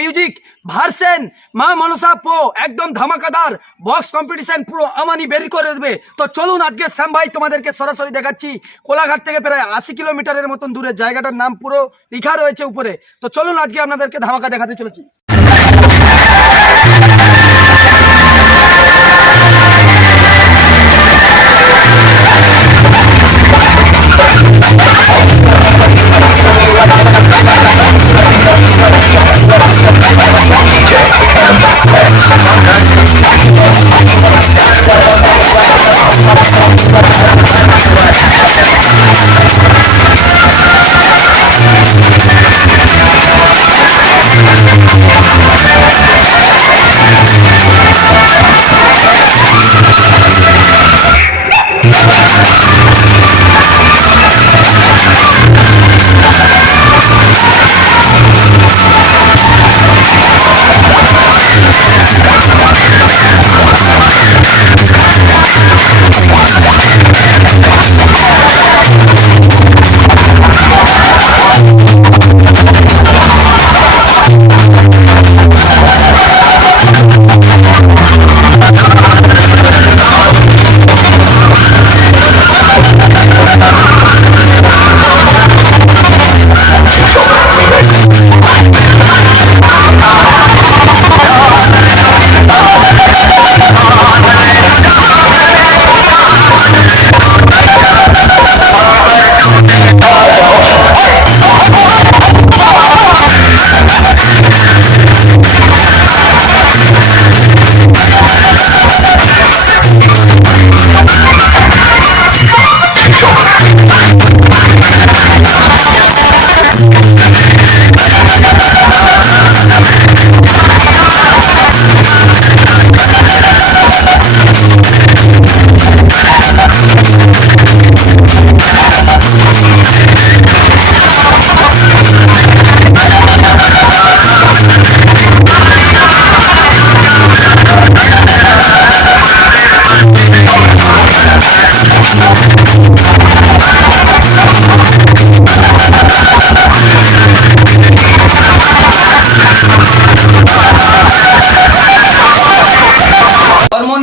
Music version মা মনসা পো একদম ধামাকাদার বক্স কম্পিটিশন পুরো আমানি বের করে দেবে। তো চলুন আজকে শ্যাম ভাই তোমাদেরকে সরাসরি দেখাচ্ছি। কোলাঘাট থেকে প্রায় আশি কিলোমিটারের মতন দূরে, জায়গাটার নাম পুরো লেখা রয়েছে উপরে। তো চলুন আজকে আপনাদেরকে ধামাকা দেখাতে চলেছি। Thank you. Yeah.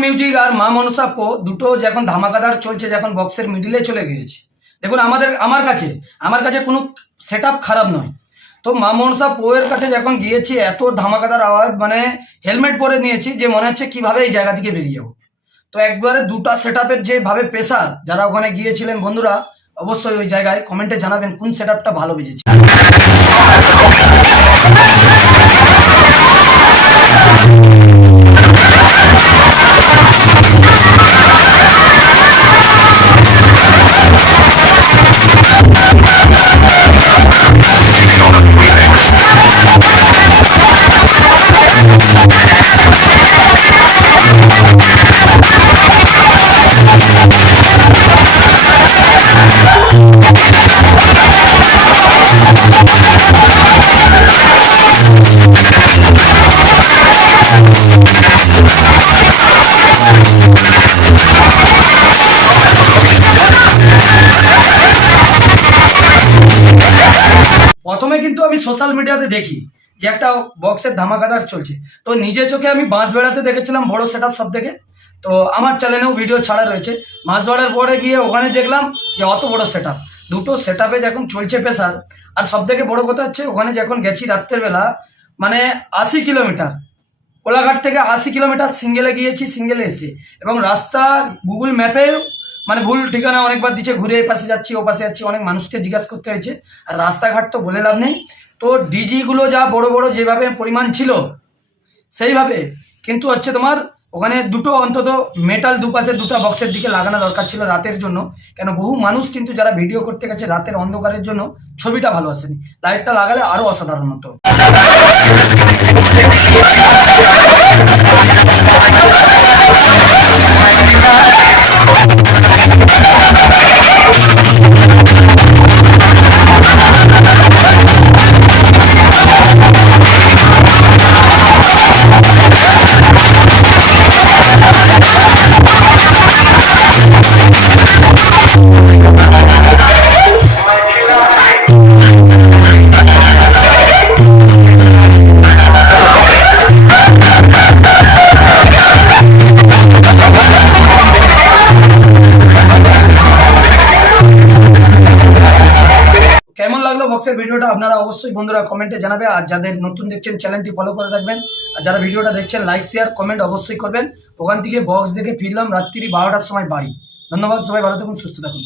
মিউজিক আর মা মনসা পো দুটো যখন ধামাকাদার চলছে, যখন বক্সের মিডিলে চলে গিয়েছে। দেখুন, আমাদের, আমার কাছে আমার কাছে কোনো সেট খারাপ নয়। তো মা মনসা পো এর কাছে যখন গিয়েছি, এত ধামাকাদার আওয়াজ মানে হেলমেট পরে নিয়েছি যে মনে হচ্ছে কীভাবে এই জায়গা থেকে বেরিয়ে যাব। তো একবারে দুটা সেট আপের যেভাবে পেশার যারা ওখানে গিয়েছিলেন বন্ধুরা, অবশ্যই ওই জায়গায় কমেন্টে জানাবেন কোন সেট আপটা ভালো বেজেছে। প্রথমে কিন্তু আমি সোশ্যাল মিডিয়াতে দেখি যে একটা বক্সের ধামাকাদার চলছে। তো নিজে চোখে আমি বাঁশ বেড়াতে দেখেছিলাম বড় সেট সব থেকে। তো আমার চ্যানেলেও ভিডিও ছাড়া রয়েছে। মাছ বেড়ার পরে গিয়ে ওখানে দেখলাম যে অত বড় সেট দুটো সেট আপে যখন চলছে প্রেশার আর সব থেকে বড় কথা হচ্ছে, ওখানে যখন গেছি রাত্রের বেলা মানে আশি কিলোমিটার। কোলাঘাট থেকে আশি কিলোমিটার সিঙ্গেলে গিয়েছি সিঙ্গেলে এসেছি। এবং রাস্তা গুগল ম্যাপে মানে ভুল ঠিকানা অনেকবার দিচ্ছে, ঘুরে পাশে যাচ্ছি, ও পাশে যাচ্ছি, অনেক মানুষকে জিজ্ঞাসা করতে হয়েছে। আর রাস্তাঘাট তো বলে লাভ নেই। তো ডিজিগুলো যা বড় বড় যেভাবে পরিমাণ ছিল, সেইভাবে। কিন্তু হচ্ছে তোমার, ওখানে দুটো অন্তত মেটাল দুপাশে, দুটো বক্সের দিকে লাগানো দরকার ছিল রাতের জন্য। কেন বহু মানুষ কিন্তু যারা ভিডিও করতে গেছে রাতের অন্ধকারের জন্য, ছবিটা ভালো আসেনি। লাইটটা লাগালে আরও অসাধারণ হতো। বক্সের ভিডিওটা আপনারা অবশ্যই বন্ধুরা কমেন্টে জানাবে। আর যাদের নতুন দেখছেন চ্যানেলটি ফলো করে রাখবেন। আর যারা ভিডিওটা দেখছেন লাইক শেয়ার কমেন্ট অবশ্যই করবেন। ওখান থেকে বক্স দেখে ফিরলাম রাত্রি বারোটার সময় বাড়ি। ধন্যবাদ, সবাই ভালো থাকুন, সুস্থ থাকুন।